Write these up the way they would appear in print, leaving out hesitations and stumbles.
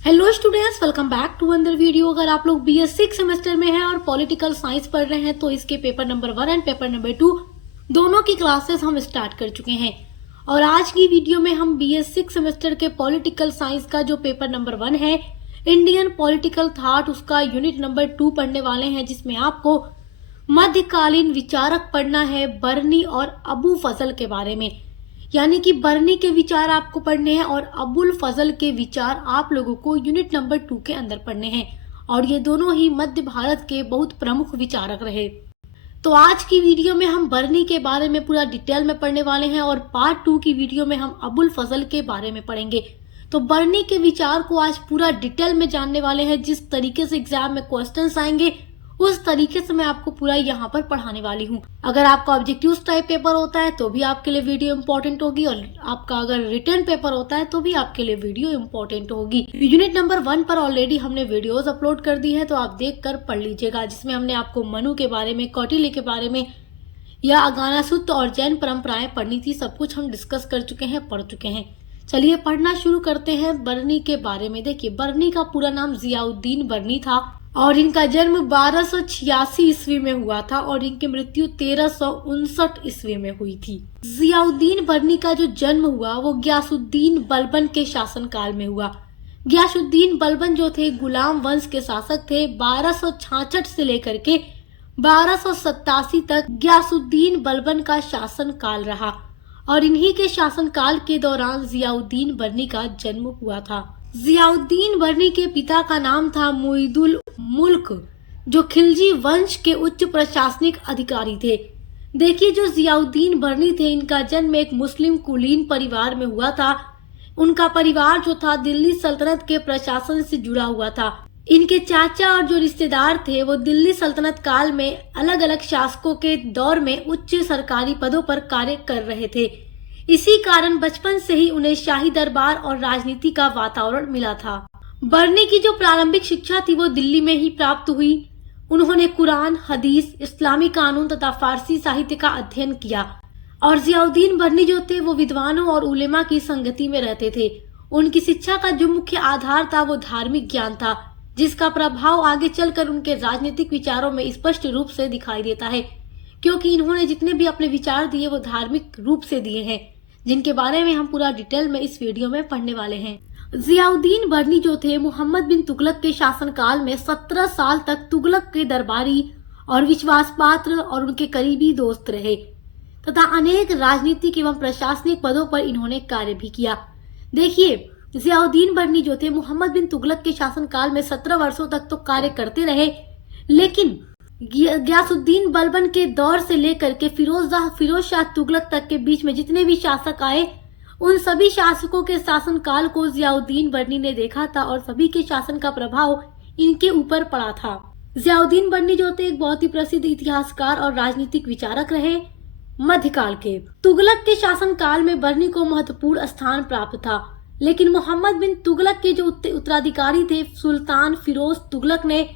Hello students, welcome back to another video. अगर आप लोग BS 6 सेमेस्टर में हैं और पॉलिटिकल साइंस पढ़ रहे हैं तो इसके paper number 1 and paper number 2 दोनों की क्लासेस हम स्टार्ट कर चुके हैं। और आज की वीडियो में हम BS 6 सेमेस्टर के पॉलिटिकल साइंस का जो पेपर नंबर 1 है, इंडियन पॉलिटिकल थॉट, उसका यूनिट नंबर 2 पढ़ने वाले हैं, जिसमें आपको मध्यकालीन विचारक पढ़ना है बर्नी और अबू फजल के बारे में। यानी कि बर्नी के विचार आपको पढ़ने हैं और अबुल फजल के विचार आप लोगों को यूनिट नंबर 2 के अंदर पढ़ने हैं। और ये दोनों ही मध्य भारत के बहुत प्रमुख विचारक रहे। तो आज की वीडियो में हम बर्नी के बारे में पूरा डिटेल में पढ़ने वाले हैं और पार्ट 2 की वीडियो में हम अबुल फजल के बारे में पढ़ेंगे। तो बर्नी के विचार को आज पूरा डिटेल में जानने वाले हैं। जिस तरीके से एग्जाम में क्वेश्चंस आएंगे उस तरीके से मैं आपको पूरा यहाँ पर पढ़ाने वाली हूँ। अगर आपका ऑब्जेक्टिव टाइप पेपर होता है तो भी आपके लिए वीडियो इम्पोर्टेंट होगी, और आपका अगर रिटर्न पेपर होता है तो भी आपके लिए वीडियो इम्पोर्टेंट होगी। यूनिट नंबर 1 पर ऑलरेडी हमने वीडियोस अपलोड कर दी है, तो आप देख कर पढ़ लीजिएगा, जिसमें हमने आपको मनु के बारे में, कौटिल्य के बारे में या अगानासूत्र और जैन परंपराएं पढ़नी थी, सब कुछ हम डिस्कस कर चुके हैं, पढ़ चुके हैं। चलिए पढ़ना शुरू करते हैं बर्नी के बारे में। देखिए, बर्नी का पूरा नाम जियाउद्दीन बर्नी था और इनका जन्म 1286 ईस्वी में हुआ था और इनकी मृत्यु 1359 ईस्वी में हुई थी। जियाउद्दीन बर्नी का जो जन्म हुआ वो गयासुद्दीन बलबन के शासनकाल में हुआ। गयासुद्दीन बलबन जो थे गुलाम वंश के शासक थे। 1266 से लेकर के 1287 तक गयासुद्दीन बलबन का शासन काल रहा और इन्हीं के शासनकाल के दौरान जियाउद्दीन बर्नी का जन्म हुआ था। जियाउद्दीन बर्नी के पिता का नाम था मुईदुल मुल्क, जो खिलजी वंश के उच्च प्रशासनिक अधिकारी थे। देखिए, जो जियाउद्दीन बर्नी थे, इनका जन्म एक मुस्लिम कुलीन परिवार में हुआ था। उनका परिवार जो था दिल्ली सल्तनत के प्रशासन से जुड़ा हुआ था। इनके चाचा और जो रिश्तेदार थे वो दिल्ली सल्तनत काल में अलग अलग शासकों के दौर में उच्च सरकारी पदों पर कार्य कर रहे थे। इसी कारण बचपन से ही उन्हें शाही दरबार और राजनीति का वातावरण मिला था। बर्नी की जो प्रारंभिक शिक्षा थी वो दिल्ली में ही प्राप्त हुई। उन्होंने कुरान, हदीस, इस्लामी कानून तथा फारसी साहित्य का अध्ययन किया। और जियाउद्दीन बर्नी जो थे वो विद्वानों और उलेमा की संगति में रहते थे। उनकी शिक्षा का जो मुख्य आधार था वो धार्मिक ज्ञान था, जिसका प्रभाव आगे चलकर उनके राजनीतिक विचारों में स्पष्ट रूप से दिखाई देता है, क्योंकि इन्होंने जितने भी अपने विचार दिए वो धार्मिक रूप से दिए हैं, जिनके बारे में हम पूरा डिटेल में इस वीडियो में पढ़ने वाले हैं। जियाउद्दीन बर्नी जो थे मोहम्मद बिन तुगलक के शासनकाल में 17 साल तक तुगलक के दरबारी और विश्वास पात्र और उनके करीबी दोस्त रहे तथा अनेक राजनीतिक एवं प्रशासनिक पदों पर इन्होंने कार्य भी किया। देखिए, जियाउद्दीन बर्नी जो थे मोहम्मद बिन तुगलक के शासनकाल में 17 वर्षों तक तो कार्य करते रहे, लेकिन गयासुद्दीन बलबन के दौर से लेकर के फिरोज शाह तुगलक तक के बीच में जितने भी शासक आए, उन सभी शासकों के शासनकाल को जियाउद्दीन बर्नी ने देखा था और सभी के शासन का प्रभाव इनके ऊपर पड़ा था। जियाउद्दीन बर्नी जो थे एक बहुत ही प्रसिद्ध इतिहासकार और राजनीतिक विचारक रहे। मध्यकाल के तुगलक के शासनकाल में बर्नी को महत्वपूर्ण स्थान प्राप्त था, लेकिन मोहम्मद बिन तुगलक के जो उत्तराधिकारी थे सुल्तान फिरोज तुगलक ने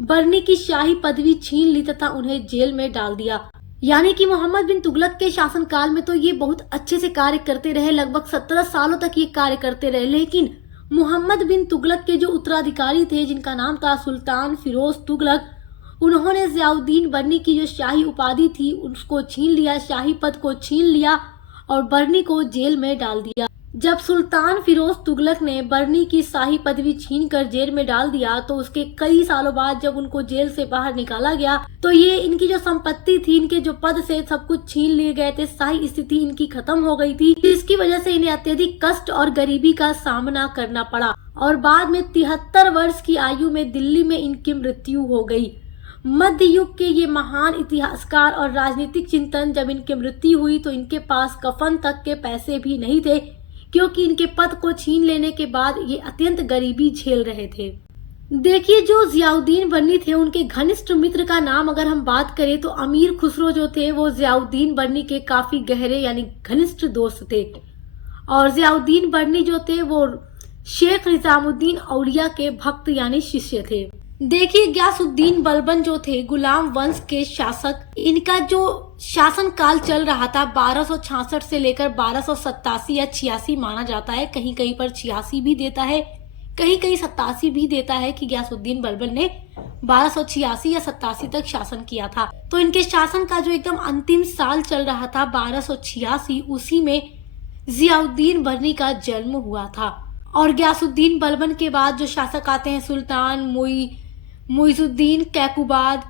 बर्नी की शाही पदवी छीन ली तथा उन्हें जेल में डाल दिया। यानी कि मोहम्मद बिन तुगलक के शासनकाल में तो ये बहुत अच्छे से कार्य करते रहे, लगभग 17 सालों तक ये कार्य करते रहे, लेकिन मोहम्मद बिन तुगलक के जो उत्तराधिकारी थे, जिनका नाम था सुल्तान फिरोज तुगलक, उन्होंने जियाउद्दीन बर्नी की जो शाही उपाधि थी उसको छीन लिया, शाही पद को छीन लिया और बर्नी को जेल में डाल दिया। जब सुल्तान फिरोज तुगलक ने बर्नी की शाही पदवी छीनकर जेल में डाल दिया, तो उसके कई सालों बाद जब उनको जेल से बाहर निकाला गया तो ये इनकी जो संपत्ति थी, इनके जो पद से सब कुछ छीन लिए गए थे, शाही स्थिति इनकी खत्म हो गई थी। इसकी वजह से इन्हें अत्यधिक कष्ट और गरीबी का सामना करना पड़ा और बाद में 73 वर्ष की आयु में दिल्ली में इनकी मृत्यु हो गई। मध्य युग के ये महान इतिहासकार और राजनीतिक चिंतन, जब इनकी मृत्यु हुई तो इनके पास कफन तक के पैसे भी नहीं थे, क्योंकि इनके पद को छीन लेने के बाद ये अत्यंत गरीबी झेल रहे थे। देखिए, जो जियाउद्दीन बर्नी थे उनके घनिष्ठ मित्र का नाम अगर हम बात करें तो अमीर खुसरो जो थे वो जियाउद्दीन बर्नी के काफी गहरे यानी घनिष्ठ दोस्त थे। और जियाउद्दीन बर्नी जो थे वो शेख निजामुद्दीन औलिया के भक्त यानी शिष्य थे। देखिए, गयासुद्दीन बलबन जो थे गुलाम वंश के शासक, इनका जो शासन काल चल रहा था 1266 से लेकर 1287 या 86 माना जाता है, कहीं कहीं पर 86 भी देता है, कहीं कहीं 87 भी देता है कि गयासुद्दीन बलबन ने 1286 या 87 तक शासन किया था। तो इनके शासन का जो एकदम अंतिम साल चल रहा था 1286, उसी में जियाउद्दीन बर्नी का जन्म हुआ था। और गयासुद्दीन बलबन के बाद जो शासक आते हैं सुल्तान मुइजुद्दीन कैकुबाद,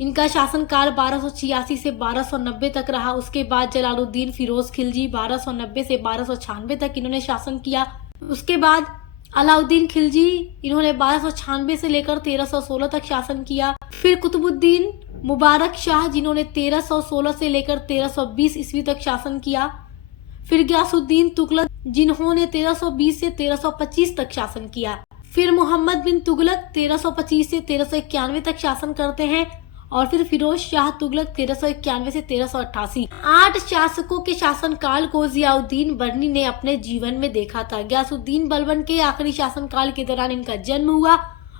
इनका शासनकाल 1286 से 1290 तक रहा। उसके बाद जलालुद्दीन फिरोज खिलजी 1290 से 1296 तक इन्होंने शासन किया। उसके बाद अलाउद्दीन खिलजी, इन्होंने 1296 से लेकर 1316 तक शासन किया। फिर कुतुबुद्दीन मुबारक शाह, जिन्होंने 1316 से लेकर 1320 ईस्वी तक शासन किया। फिर गयासुद्दीन तुगलक, जिन्होंने 1320 से 1325 तक शासन किया। फिर मोहम्मद बिन तुगलक 1325 से 1391 तक शासन करते हैं। और फिर फिरोज शाह तुगलक 1391 से 1388। 8 शासकों के शासनकाल को जियाउद्दीन बर्नी ने अपने जीवन में देखा था। गयासुद्दीन बलबन के आखिरी शासनकाल के दौरान इनका जन्म हुआ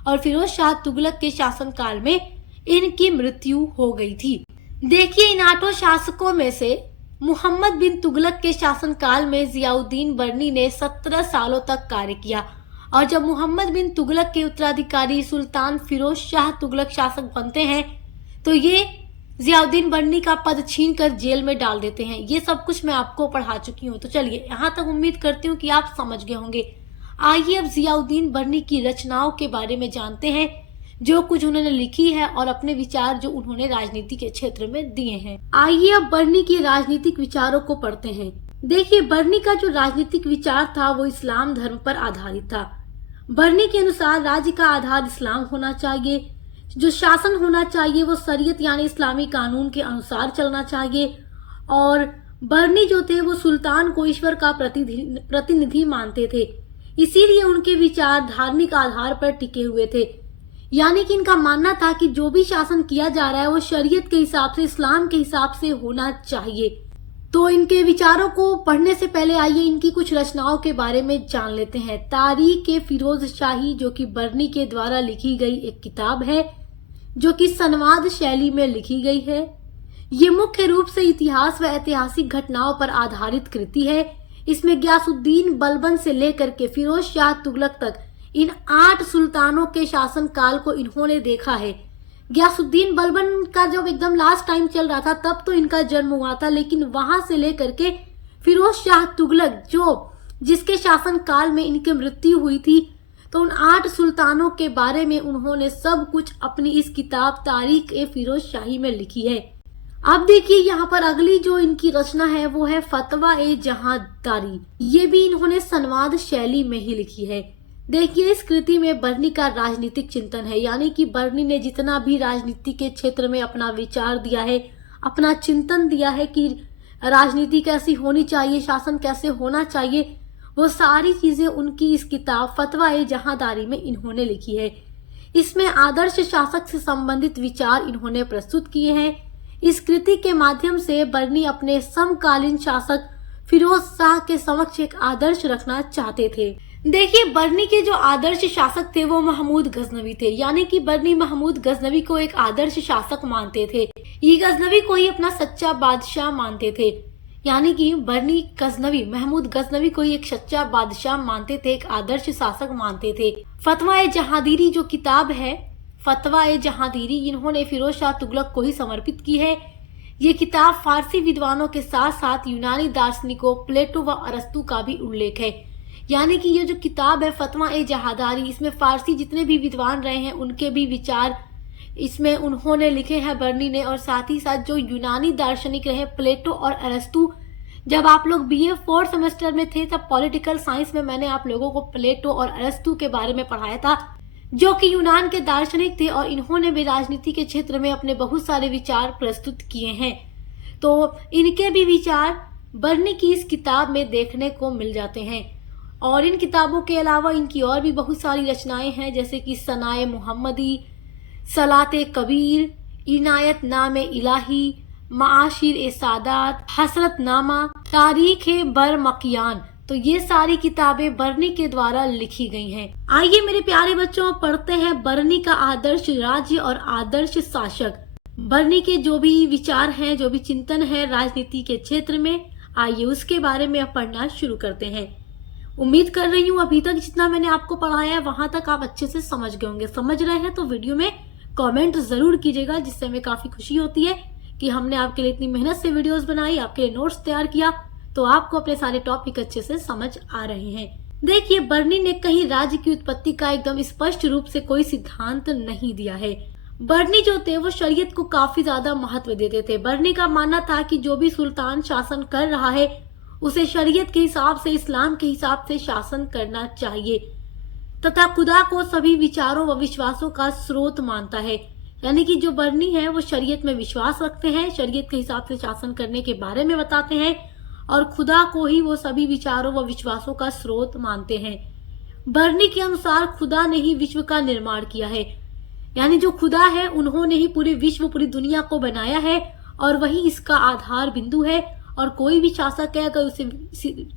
और फिरोज शाह तुगलक के शासनकाल में इनकी मृत्यु हो गई थी। देखिए, इन 8 शासकों में से मोहम्मद बिन तुगलक के शासनकाल में जियाउद्दीन बर्नी ने 17 सालों तक कार्य किया। और जब मोहम्मद बिन तुगलक के उत्तराधिकारी सुल्तान फिरोज शाह तुगलक शासक बनते हैं तो ये जियाउद्दीन बर्नी का पद छीन कर जेल में डाल देते हैं। ये सब कुछ मैं आपको पढ़ा चुकी हूँ। तो चलिए, यहाँ तक उम्मीद करती हूँ कि आप समझ गए होंगे। आइए अब जियाउद्दीन बर्नी की रचनाओं के बारे में जानते हैं, जो कुछ उन्होंने लिखी है और अपने विचार जो उन्होंने राजनीति के क्षेत्र में दिए हैं। आइए अब बर्नी के राजनीतिक विचारों को पढ़ते हैं। देखिए, बर्नी का जो राजनीतिक विचार था वो इस्लाम धर्म पर आधारित था। बर्नी के अनुसार राज्य का आधार इस्लाम होना चाहिए, जो शासन होना चाहिए वो शरीयत यानी इस्लामी कानून के अनुसार चलना चाहिए। और बर्नी जो थे वो सुल्तान को ईश्वर का प्रतिनिधि मानते थे, इसीलिए उनके विचार धार्मिक आधार पर टिके हुए थे। यानी कि इनका मानना था कि जो भी शासन किया जा रहा है वो शरीयत के हिसाब से, इस्लाम के हिसाब से होना चाहिए। तो इनके विचारों को पढ़ने से पहले आइए इनकी कुछ रचनाओं के बारे में जान लेते हैं। तारीख ए फिरोज शाही, जो कि बर्नी के द्वारा लिखी गई एक किताब है, जो कि संवाद शैली में लिखी गई है। ये मुख्य रूप से इतिहास व ऐतिहासिक घटनाओं पर आधारित कृति है। इसमें गयासुद्दीन बलबन से लेकर के फिरोज शाह तुगलक तक इन 8 सुल्तानों के शासन काल को इन्होंने देखा है। गयासुद्दीन बलबन का जब एकदम लास्ट टाइम चल रहा था तब तो इनका जन्म हुआ था, लेकिन वहां से लेकर के फिरोज शाह तुगलक जिसके शासन काल में इनकी मृत्यु हुई थी, तो उन 8 सुल्तानों के बारे में उन्होंने सब कुछ अपनी इस किताब तारीख ए फिरोज शाही में लिखी है। अब देखिए, यहाँ पर अगली जो इनकी रचना है वो है फतवा ए जहांदारी। ये भी इन्होंने संवाद शैली में ही लिखी है। देखिए, इस कृति में बर्नी का राजनीतिक चिंतन है, यानी कि बर्नी ने जितना भी राजनीति के क्षेत्र में अपना विचार दिया है, अपना चिंतन दिया है कि राजनीति कैसी होनी चाहिए, शासन कैसे होना चाहिए, वो सारी चीजें उनकी इस किताब फतवा ए जहांदारी में इन्होंने लिखी है। इसमें आदर्श शासक से संबंधित विचार इन्होंने प्रस्तुत किए हैं। इस कृति के माध्यम से बर्नी अपने समकालीन शासक फिरोज शाह के समक्ष एक आदर्श रखना चाहते थे। देखिए, बर्नी के जो आदर्श शासक थे वो महमूद गजनवी थे, यानी कि बर्नी महमूद गजनवी को एक आदर्श शासक मानते थे। ये गजनवी को ही अपना सच्चा बादशाह मानते थे, यानी कि बर्नी गजनवी महमूद गजनवी को ही एक सच्चा बादशाह मानते थे, एक आदर्श शासक मानते थे। फतवा ए जहांदीरी जो किताब है, फतवा ए जहांदीरी, इन्होंने फिरोज शाह तुगलक को ही समर्पित की है। ये किताब फारसी विद्वानों के साथ साथ यूनानी दार्शनिकों प्लेटो व अरस्तु का भी उल्लेख है। यानी कि ये जो किताब है फतवा ए जहांदारी, इसमें फारसी जितने भी विद्वान रहे हैं उनके भी विचार इसमें उन्होंने लिखे हैं बर्नी ने। और साथ ही साथ जो यूनानी दार्शनिक रहे प्लेटो और अरस्तु, जब आप लोग बीए 4th सेमेस्टर में थे तब पॉलिटिकल साइंस में मैंने आप लोगों को प्लेटो और अरस्तु के बारे में पढ़ाया था, जो कि यूनान के दार्शनिक थे और इन्होंने भी राजनीति के क्षेत्र में अपने बहुत सारे विचार प्रस्तुत किए हैं। तो इनके भी विचार बर्नी की इस किताब में देखने को मिल जाते हैं। और इन किताबों के अलावा इनकी और भी बहुत सारी रचनाएं हैं, जैसे कि सनाए मुहम्मदी, सलाते कबीर, इनायत नामे इलाही, माशिर ए सादात, हसरत नामा, तारीख ए बरमकियान। तो ये सारी किताबें बर्नी के द्वारा लिखी गई हैं। आइए मेरे प्यारे बच्चों, पढ़ते हैं बर्नी का आदर्श राज्य और आदर्श शासक। बर्नी के जो भी विचार हैं, जो भी चिंतन है राजनीति के क्षेत्र में, आइए उसके बारे में अब पढ़ना शुरू करते हैं। उम्मीद कर रही हूँ अभी तक जितना मैंने आपको पढ़ाया है वहां तक आप अच्छे से समझ गए होंगे। समझ रहे हैं तो वीडियो में कमेंट जरूर कीजिएगा, जिससे हमें काफी खुशी होती है कि हमने आपके लिए इतनी मेहनत से वीडियोस बनाई, आपके लिए नोट्स तैयार किया, तो आपको अपने सारे टॉपिक अच्छे से समझ आ रहे हैं। देखिए, बर्नी ने कहीं राज्य की उत्पत्ति का एकदम स्पष्ट रूप से कोई सिद्धांत नहीं दिया है। बर्नी जो थे वो शरीयत को काफी ज्यादा महत्व देते थे। बर्नी का मानना था कि जो भी सुल्तान शासन कर रहा है उसे शरीयत के हिसाब से, इस्लाम के हिसाब से शासन करना चाहिए तथा खुदा को सभी विचारों व विश्वासों का स्रोत मानता है। यानी कि जो बर्नी है वो शरीयत में विश्वास रखते हैं, शरीयत के हिसाब से शासन करने के बारे में बताते हैं और खुदा को ही वो सभी विचारों व विश्वासों का स्रोत मानते हैं। बर्नी के अनुसार खुदा ने ही विश्व का निर्माण किया है, यानी जो खुदा है उन्होंने ही पूरे विश्व, पूरी दुनिया को बनाया है और वही इसका आधार बिंदु है। और कोई भी शासक है अगर उसे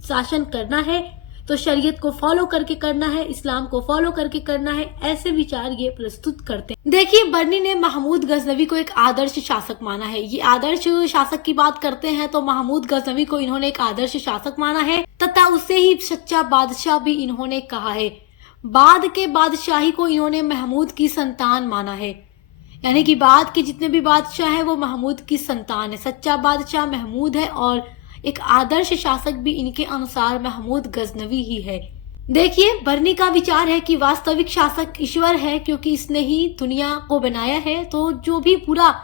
शासन करना है तो शरीयत को फॉलो करके करना है, इस्लाम को फॉलो करके करना है, ऐसे विचार ये प्रस्तुत करते हैं। देखिए, बर्नी ने महमूद गजनवी को एक आदर्श शासक माना है। ये आदर्श शासक की बात करते हैं तो महमूद गजनवी को इन्होंने एक आदर्श शासक माना है तथा उसे ही सच्चा बादशाह भी इन्होंने कहा है। बाद के बादशाही को इन्होंने महमूद की संतान माना है, यानी कि बाद के जितने भी बादशाह हैं वो महमूद की संतान है। सच्चा बादशाह महमूद है और एक आदर्श शासक भी इनके अनुसार महमूद गजनवी ही है। देखिए, बर्नी का विचार है कि वास्तविक शासक ईश्वर है, क्योंकि इसने ही दुनिया को बनाया है। तो जो भी पूरा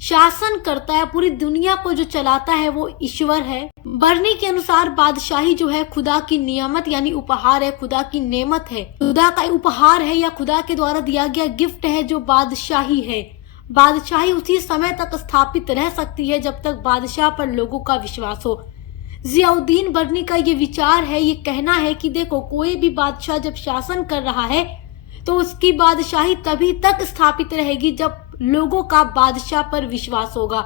शासन करता है, पूरी दुनिया को जो चलाता है वो ईश्वर है। बर्नी के अनुसार बादशाही जो है खुदा की नियामत यानी उपहार है, खुदा की नेमत है, खुदा का उपहार है या खुदा के द्वारा दिया गया गिफ्ट है जो बादशाही है। बादशाही उसी समय तक स्थापित रह सकती है जब तक बादशाह पर लोगों का विश्वास हो। जियाउद्दीन बर्नी का ये विचार है, ये कहना है कि देखो, कोई भी बादशाह जब शासन कर रहा है तो उसकी बादशाही तभी तक स्थापित रहेगी जब लोगों का बादशाह पर विश्वास होगा।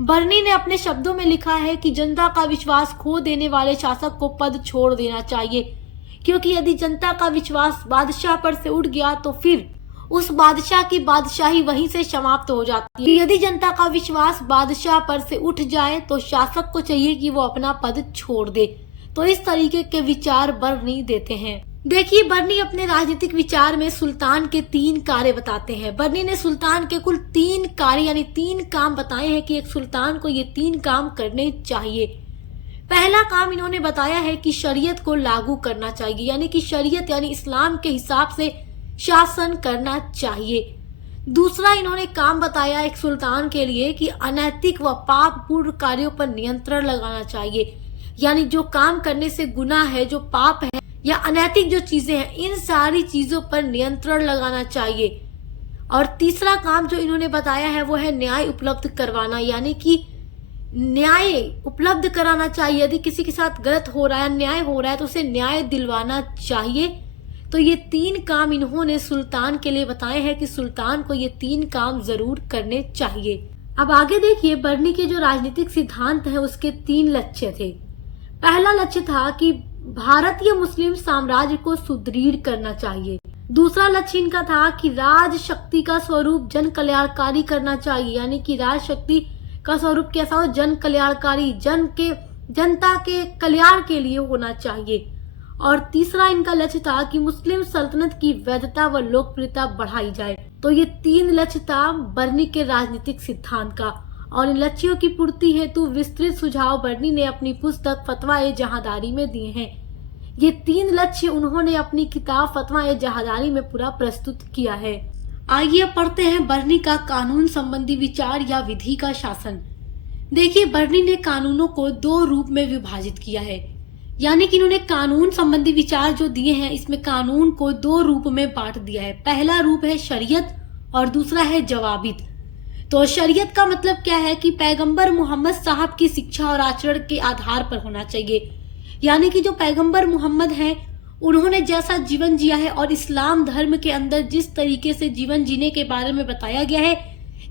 बर्नी ने अपने शब्दों में लिखा है कि जनता का विश्वास खो देने वाले शासक को पद छोड़ देना चाहिए, क्योंकि यदि जनता का विश्वास बादशाह पर से उठ गया तो फिर उस बादशाह की बादशाही वहीं से समाप्त हो जाती है। यदि जनता का विश्वास बादशाह पर से उठ जाए तो शासक को चाहिए कि वो अपना पद छोड़ दे। तो इस तरीके के विचार बर्नी देते हैं। देखिए, बर्नी अपने राजनीतिक विचार में सुल्तान के 3 कार्य बताते हैं। बर्नी ने सुल्तान के कुल 3 कार्य यानी 3 काम बताए हैं कि एक सुल्तान को ये 3 काम करने चाहिए। पहला काम इन्होंने बताया है कि शरीयत को लागू करना चाहिए, यानी कि शरीयत यानी इस्लाम के हिसाब से शासन करना चाहिए। दूसरा इन्होंने काम बताया एक सुल्तान के लिए कि अनैतिक व पापपूर्ण कार्यों पर नियंत्रण लगाना चाहिए, यानी जो काम करने से गुनाह है, जो पाप है या अनैतिक जो चीजें हैं, इन सारी चीजों पर नियंत्रण लगाना चाहिए। और तीसरा काम जो इन्होंने बताया है वो है न्याय उपलब्ध करवाना, यानी कि न्याय उपलब्ध कराना चाहिए। यदि किसी के साथ गलत हो रहा है, अन्याय हो रहा है तो उसे न्याय दिलवाना चाहिए। तो ये 3 काम इन्होंने सुल्तान के लिए बताए हैं कि सुल्तान को ये 3 काम जरूर करने चाहिए। अब आगे देखिए, बर्नी के जो राजनीतिक सिद्धांत है उसके 3 लक्ष्य थे। पहला लक्ष्य था कि भारतीय मुस्लिम साम्राज्य को सुदृढ़ करना चाहिए। दूसरा लक्ष्य इनका था कि राज शक्ति का स्वरूप जन कल्याणकारी करना चाहिए, यानी कि राज शक्ति का स्वरूप कैसा हो, जन कल्याणकारी, जनता के कल्याण के लिए होना चाहिए। और तीसरा इनका लक्ष्य था कि मुस्लिम सल्तनत की वैधता व लोकप्रियता बढ़ाई जाए। तो ये 3 लक्ष्य था बर्नी के राजनीतिक सिद्धांत का। और इन लक्ष्यों की पूर्ति हेतु विस्तृत सुझाव बर्नी ने अपनी पुस्तक फतवा-ए-जहादारी में दिए हैं। ये 3 लक्ष्य उन्होंने अपनी किताब फतवा-ए-जहादारी में पूरा प्रस्तुत किया है। आइए पढ़ते हैं बर्नी का कानून संबंधी विचार या विधि का शासन। देखिए, बर्नी ने कानूनों को 2 रूप में विभाजित किया है, यानी कि इन्होंने कानून संबंधी विचार जो दिए हैं इसमें कानून को 2 रूप में बांट दिया है। पहला रूप है शरीयत और दूसरा है जवाबित। तो शरीयत का मतलब क्या है कि पैगंबर मोहम्मद साहब की शिक्षा और आचरण के आधार पर होना चाहिए, यानी कि जो पैगंबर मोहम्मद हैं उन्होंने जैसा जीवन जिया है और इस्लाम धर्म के अंदर जिस तरीके से जीवन जीने के बारे में बताया गया है,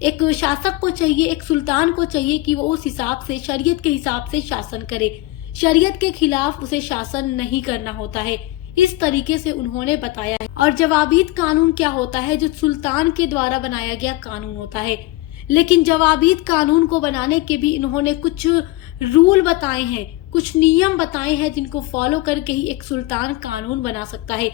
एक शासक को चाहिए, एक सुल्तान को चाहिए कि वो उस हिसाब से, शरीयत के हिसाब से शासन करे। शरीयत के खिलाफ उसे शासन नहीं करना होता है, इस तरीके से उन्होंने बताया है। और जवाबीत कानून क्या होता है, जो सुल्तान के द्वारा बनाया गया कानून होता है। लेकिन जवाबीत कानून को बनाने के भी इन्होंने कुछ रूल बताए हैं, कुछ नियम बताए हैं जिनको फॉलो करके ही एक सुल्तान कानून बना सकता है।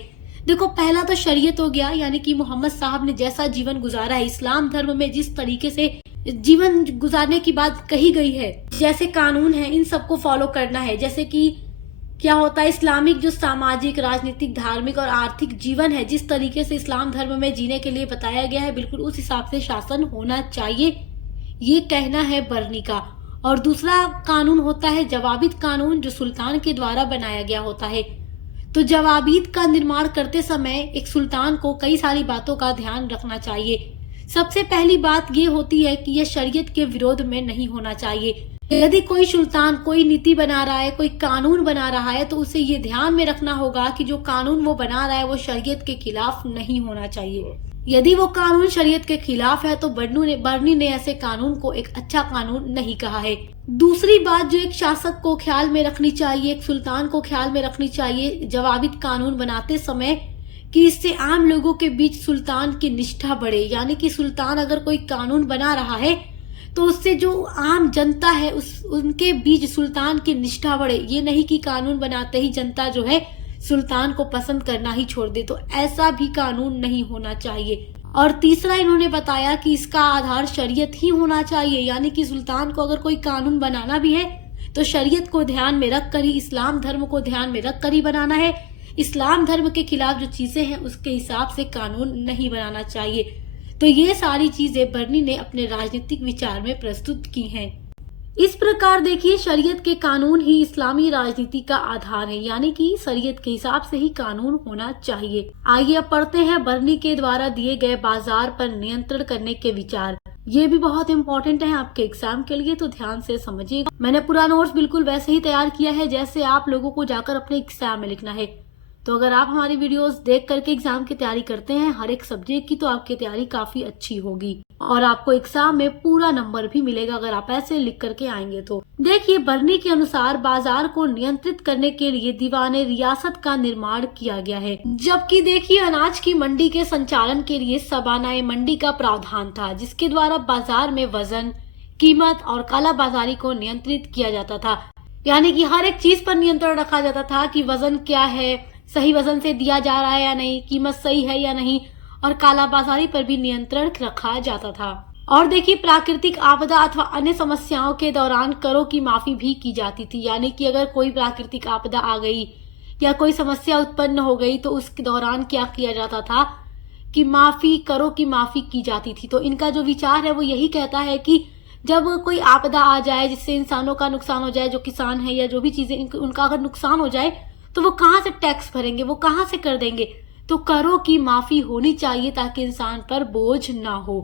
देखो, पहला तो शरीयत हो गया, यानी कि मोहम्मद साहब ने जैसा जीवन गुजारा है, इस्लाम धर्म में जिस तरीके से जीवन गुजारने की बात कही गई है, जैसे कानून है, इन सबको फॉलो करना है। जैसे कि क्या होता है, इस्लामिक जो सामाजिक, राजनीतिक, धार्मिक और आर्थिक जीवन है, जिस तरीके से इस्लाम धर्म में जीने के लिए बताया गया है, बिल्कुल उस हिसाब से शासन होना चाहिए, ये कहना है बरनी का। और दूसरा कानून होता है जवाबित कानून, जो सुल्तान के द्वारा बनाया गया होता है। तो जवाबित का निर्माण करते समय एक सुल्तान को कई सारी बातों का ध्यान रखना चाहिए। सबसे पहली बात ये होती है कि यह शरीयत के विरोध में नहीं होना चाहिए। यदि कोई सुल्तान कोई नीति बना रहा है, कोई कानून बना रहा है, तो उसे ये ध्यान में रखना होगा कि जो कानून वो बना रहा है वो शरीयत के खिलाफ नहीं होना चाहिए। यदि वो कानून शरीयत के खिलाफ है तो बरनी ने ऐसे कानून को एक अच्छा कानून नहीं कहा है। दूसरी बात जो एक शासक को ख्याल में रखनी चाहिए, एक सुल्तान को ख्याल में रखनी चाहिए जवाबित कानून बनाते समय, कि इससे आम लोगों के बीच सुल्तान की निष्ठा बढ़े। यानी कि सुल्तान अगर कोई कानून बना रहा है तो उससे जो आम जनता है उनके बीच सुल्तान की निष्ठा बढ़े। ये नहीं कि कानून बनाते ही जनता जो है सुल्तान को पसंद करना ही छोड़ दे, तो ऐसा भी कानून नहीं होना चाहिए। और तीसरा इन्होंने बताया कि इसका आधार शरीयत ही होना चाहिए, यानी कि सुल्तान को अगर कोई कानून बनाना भी है तो शरीयत को ध्यान में रख कर ही, इस्लाम धर्म को ध्यान में रख कर ही बनाना है। इस्लाम धर्म के खिलाफ जो चीजें हैं उसके हिसाब से कानून नहीं बनाना चाहिए। तो ये सारी चीजें बरनी ने अपने राजनीतिक विचार में प्रस्तुत की हैं। इस प्रकार देखिए, शरीयत के कानून ही इस्लामी राजनीति का आधार है, यानी कि शरीयत के हिसाब से ही कानून होना चाहिए। आइए अब पढ़ते हैं बरनी के द्वारा दिए गए बाजार पर नियंत्रण करने के विचार। ये भी बहुत इंपॉर्टेंट है आपके एग्जाम के लिए, तो ध्यान से समझिएगा। मैंने पूरा नोट्स बिल्कुल वैसे ही तैयार किया है जैसे आप लोगों को जाकर अपने एग्जाम में लिखना है। तो अगर आप हमारी वीडियोस देख करके एग्जाम की तैयारी करते हैं हर एक सब्जेक्ट की, तो आपकी तैयारी काफी अच्छी होगी और आपको एग्जाम में पूरा नंबर भी मिलेगा अगर आप ऐसे लिख करके आएंगे तो। देखिए, बरनी के अनुसार बाजार को नियंत्रित करने के लिए दीवाने रियासत का निर्माण किया गया है, जबकि देखिए अनाज की मंडी के संचालन के लिए सबानाए मंडी का प्रावधान था, जिसके द्वारा बाजार में वजन, कीमत और काला बाजारी को नियंत्रित किया जाता था। यानी कि हर एक चीज पर नियंत्रण रखा जाता था कि वजन क्या है, सही वजन से दिया जा रहा है या नहीं, कीमत सही है या नहीं, और काला बाजारी पर भी नियंत्रण रखा जाता था। और देखिए, प्राकृतिक आपदा अथवा अन्य समस्याओं के दौरान करों की माफी भी की जाती थी। यानी कि अगर कोई प्राकृतिक आपदा आ गई या कोई समस्या उत्पन्न हो गई तो उस दौरान क्या किया जाता था कि करों की माफी की जाती थी। तो इनका जो विचार है वो यही कहता है कि जब कोई आपदा आ जाए जिससे इंसानों का नुकसान हो जाए, जो किसान है या जो भी चीजें उनका अगर नुकसान हो जाए, तो वो कहाँ से टैक्स भरेंगे, वो कहाँ से कर देंगे। तो करों की माफी होनी चाहिए ताकि इंसान पर बोझ ना हो।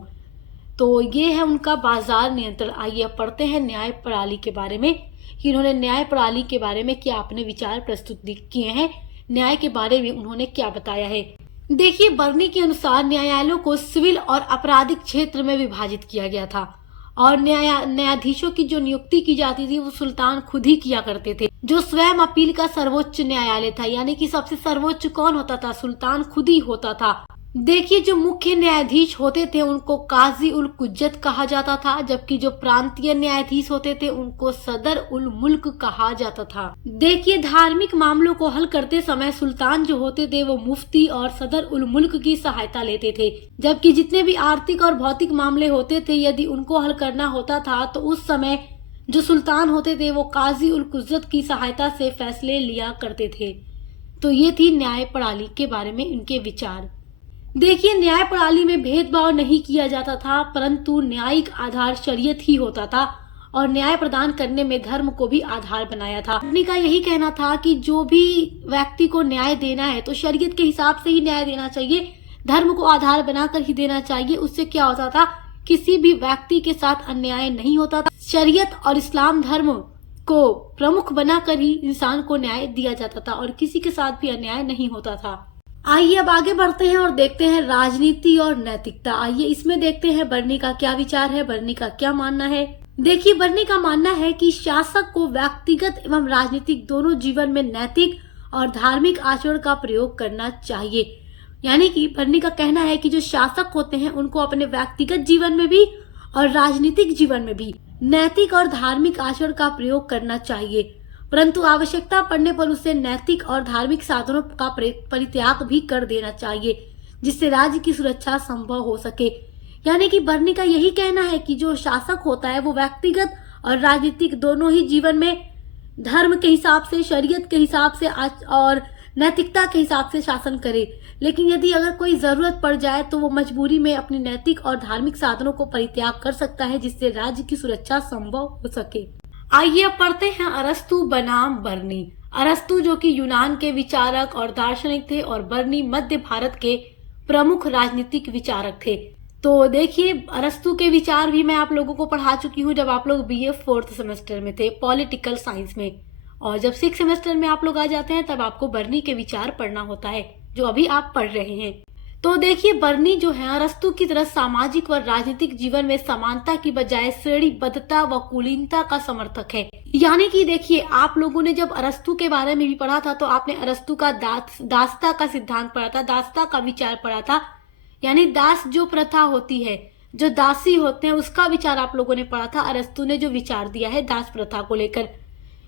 तो ये है उनका बाजार नियंत्रण। आइए अब पढ़ते हैं न्याय प्रणाली के बारे में कि उन्होंने न्याय प्रणाली के बारे में क्या अपने विचार प्रस्तुत किए हैं, न्याय के बारे में उन्होंने क्या बताया है। देखिए, बरनी के अनुसार न्यायालयों को सिविल और आपराधिक क्षेत्र में विभाजित किया गया था और न्यायाधीशों की जो नियुक्ति की जाती थी वो सुल्तान खुद ही किया करते थे, जो स्वयं अपील का सर्वोच्च न्यायालय था। यानी कि सबसे सर्वोच्च कौन होता था, सुल्तान खुद ही होता था। देखिए, जो मुख्य न्यायाधीश होते थे उनको काजी उल कुज्जत कहा जाता था, जबकि जो प्रांतीय न्यायाधीश होते थे उनको सदर उल मुल्क कहा जाता था। देखिए, धार्मिक मामलों को हल करते समय सुल्तान जो होते थे वो मुफ्ती और सदर उल मुल्क की सहायता लेते थे, जबकि जितने भी आर्थिक और भौतिक मामले होते थे यदि उनको हल करना होता था तो उस समय जो सुल्तान होते थे वो काजी उल कुज्जत की सहायता से फैसले लिया करते थे। तो ये थी न्याय प्रणाली के बारे में इनके विचार। देखिए, न्याय प्रणाली में भेदभाव नहीं किया जाता था, परंतु न्यायिक आधार शरीयत ही होता था और न्याय प्रदान करने में धर्म को भी आधार बनाया था। उनका यही कहना था कि जो भी व्यक्ति को न्याय देना है तो शरीयत के हिसाब से ही न्याय देना चाहिए, धर्म को आधार बनाकर ही देना चाहिए। उससे क्या होता था, किसी भी व्यक्ति के साथ अन्याय नहीं होता था। शरीयत और इस्लाम धर्म को प्रमुख बनाकर ही इंसान को न्याय दिया जाता था और किसी के साथ भी अन्याय नहीं होता था। आइए अब आगे बढ़ते हैं और देखते हैं राजनीति और नैतिकता। आइए इसमें देखते हैं बरनी का क्या विचार है, बरनी का क्या मानना है। देखिए, बरनी का मानना है कि शासक को व्यक्तिगत एवं राजनीतिक दोनों जीवन में नैतिक और धार्मिक आचरण का प्रयोग करना चाहिए। यानी कि बरनी का कहना है कि जो शासक होते हैं उनको अपने व्यक्तिगत जीवन में भी और राजनीतिक जीवन में भी नैतिक और धार्मिक आचरण का प्रयोग करना चाहिए। परंतु आवश्यकता पड़ने पर उसे नैतिक और धार्मिक साधनों का परित्याग भी कर देना चाहिए, जिससे राज्य की सुरक्षा संभव हो सके। यानी कि बर्नी का यही कहना है कि जो शासक होता है वो व्यक्तिगत और राजनीतिक दोनों ही जीवन में धर्म के हिसाब से, शरीयत के हिसाब से और नैतिकता के हिसाब से शासन करे, लेकिन यदि अगर कोई जरूरत पड़ जाए तो वो मजबूरी में अपनी नैतिक और धार्मिक साधनों को परित्याग कर सकता है, जिससे राज्य की सुरक्षा संभव हो सके। आइए अब पढ़ते हैं अरस्तु बनाम बर्नी। अरस्तु जो कि यूनान के विचारक और दार्शनिक थे और बर्नी मध्य भारत के प्रमुख राजनीतिक विचारक थे। तो देखिए, अरस्तु के विचार भी मैं आप लोगों को पढ़ा चुकी हूँ जब आप लोग बीए 4th सेमेस्टर में थे पॉलिटिकल साइंस में, और जब 6th सेमेस्टर में आप लोग आ जाते हैं तब आपको बर्नी के विचार पढ़ना होता है, जो अभी आप पढ़ रहे हैं। तो देखिए, बर्नी जो है अरस्तु की तरह सामाजिक व राजनीतिक जीवन में समानता की बजाय श्रेणीबद्धता व कुलीनता का समर्थक है। यानी कि देखिए, आप लोगों ने जब अरस्तु के बारे में भी पढ़ा था तो आपने अरस्तु का दासता का सिद्धांत पढ़ा था, दासता का विचार पढ़ा था। यानी दास जो प्रथा होती है, जो दासी होते हैं, उसका विचार आप लोगों ने पढ़ा था। अरस्तु ने जो विचार दिया है दास प्रथा को लेकर,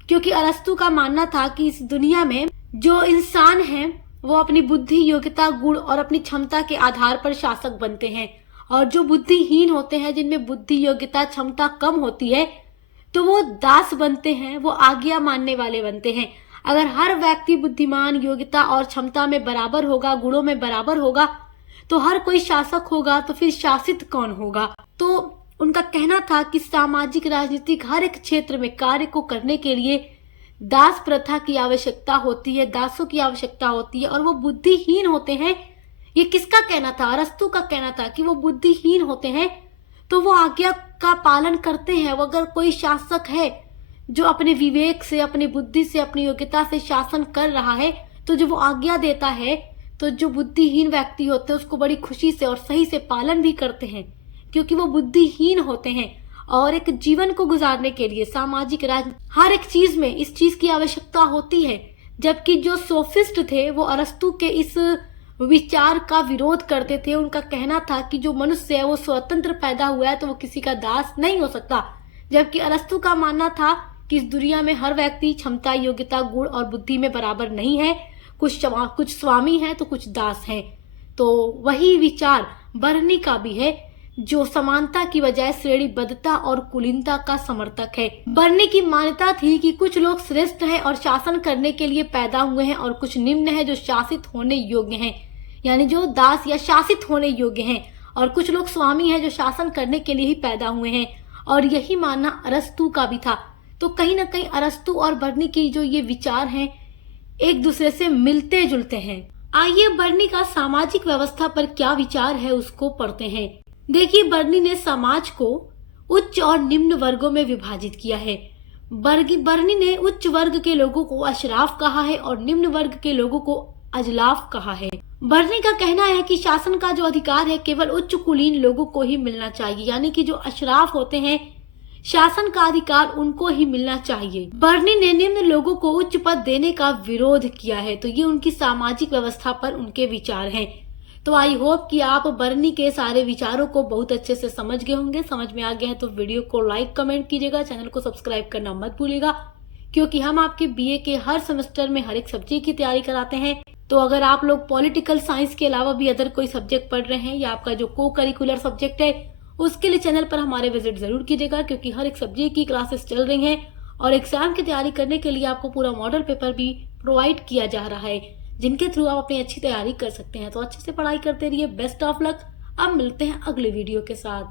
क्योंकि अरस्तु का मानना था कि इस दुनिया में जो इंसान है वो अपनी बुद्धि, योग्यता, गुण और अपनी क्षमता के आधार पर शासक बनते हैं, और जो बुद्धिहीन होते हैं, जिनमें बुद्धि, योग्यता, क्षमता कम होती है, तो वो दास बनते हैं, वो आज्ञा मानने वाले बनते हैं। अगर हर व्यक्ति बुद्धिमान, योग्यता और क्षमता में बराबर होगा, गुणों में बराबर होगा, तो हर कोई शासक होगा, तो फिर शासित कौन होगा। तो उनका कहना था कि सामाजिक, राजनीतिक हर एक क्षेत्र में कार्य को करने के लिए दास प्रथा की आवश्यकता होती है, दासों की आवश्यकता होती है, और वो बुद्धिहीन होते हैं। ये किसका कहना था? अरस्तु का कहना था कि वो बुद्धिहीन होते हैं तो वो आज्ञा का पालन करते हैं। वो अगर कोई शासक है जो अपने विवेक से, अपनी बुद्धि से, अपनी योग्यता से शासन कर रहा है, तो जो वो आज्ञा देता है तो जो बुद्धिहीन व्यक्ति होते हैं उसको बड़ी खुशी से और सही से पालन भी करते हैं, क्योंकि वो बुद्धिहीन होते हैं। और एक जीवन को गुजारने के लिए सामाजिक, हर एक चीज में इस चीज की आवश्यकता होती है। जबकि जो सोफिस्ट थे वो अरस्तु के इस विचार का विरोध करते थे। उनका कहना था कि जो मनुष्य है वो स्वतंत्र पैदा हुआ है तो वो किसी का दास नहीं हो सकता। जबकि अरस्तु का मानना था कि इस दुनिया में हर व्यक्ति क्षमता, योग्यता, गुण और बुद्धि में बराबर नहीं है, कुछ स्वामी हैं तो कुछ दास हैं। तो वही विचार बर्नी का भी है, जो समानता की बजाय श्रेणीबद्धता और कुलीनता का समर्थक है। बर्नी की मान्यता थी कि कुछ लोग श्रेष्ठ हैं और शासन करने के लिए पैदा हुए हैं, और कुछ निम्न हैं जो शासित होने योग्य हैं, यानी जो दास या शासित होने योग्य हैं, और कुछ लोग स्वामी हैं जो शासन करने के लिए ही पैदा हुए हैं। और यही मानना अरस्तु का भी था। तो कहीं ना कहीं अरस्तु और बर्नी की जो ये विचार हैं एक दूसरे से मिलते जुलते हैं। आइए बर्नी का सामाजिक व्यवस्था पर क्या विचार है उसको पढ़ते हैं। देखिए, बर्नी ने समाज को उच्च और निम्न वर्गों में विभाजित किया है। बर्नी ने उच्च वर्ग के लोगों को अशराफ कहा है और निम्न वर्ग के लोगों को अजलाफ कहा है। बर्नी का कहना है कि शासन का जो अधिकार है केवल उच्च कुलीन लोगों को ही मिलना चाहिए, यानी कि जो अशराफ होते हैं शासन का अधिकार उनको ही मिलना चाहिए। बर्नी ने निम्न लोगों को उच्च पद देने का विरोध किया है। तो ये उनकी सामाजिक व्यवस्था पर उनके विचार हैं। तो आई होप कि आप बर्नी के सारे विचारों को बहुत अच्छे से समझ गए होंगे। समझ में आ गया है तो वीडियो को लाइक, कमेंट कीजिएगा, चैनल को सब्सक्राइब करना मत भूलिएगा, क्योंकि हम आपके बीए के हर सेमेस्टर में हर एक सब्जेक्ट की तैयारी कराते हैं। तो अगर आप लोग पॉलिटिकल साइंस के अलावा भी अदर कोई सब्जेक्ट पढ़ रहे हैं या आपका जो को करिकुलर सब्जेक्ट है, उसके लिए चैनल पर हमारे विजिट जरूर कीजिएगा, क्योंकि हर एक सब्जेक्ट की क्लासेस चल रही हैं और एग्जाम की तैयारी करने के लिए आपको पूरा मॉडल पेपर भी प्रोवाइड किया जा रहा है, जिनके थ्रू आप अपनी अच्छी तैयारी कर सकते हैं। तो अच्छे से पढ़ाई करते रहिए। Best of luck. अब मिलते हैं अगले वीडियो के साथ।